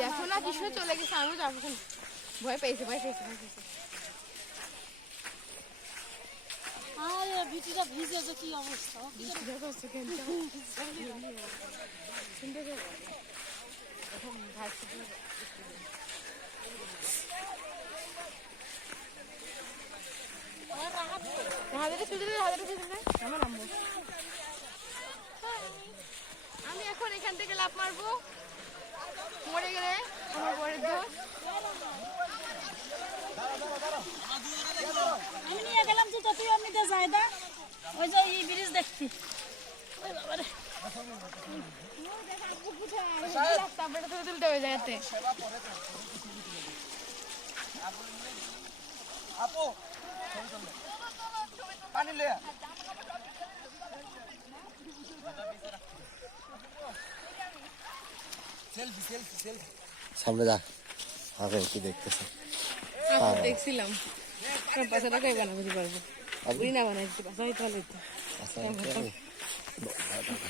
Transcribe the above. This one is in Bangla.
দেখো না কিসে চলে গেছে আমিও যাব। ভয় পেয়েছে ভয় পেয়েছে ভয় পেয়েছে। আরে কি অবস্থা? হাজারে হাজারে আমার আমি এখন এখান থেকে লাভ মারবো। মরে গেলে আমার পরের দোষ আমি নিয়ে গেলাম তো তুই এমনিতে যাই দা ওই যে এই ব্রিজ দেখতি ওই বাবারে। তারপরে তুলে। তুলতে হবে জায়গাতে আপু পানি লে সামনে যা। আগে কি দেখতেছে? দেখছিলাম। পাঁচশো টাকাই বানাবো পারব বুড়ি না বানাইছি পাঁচশো হইতে ভালো হইতো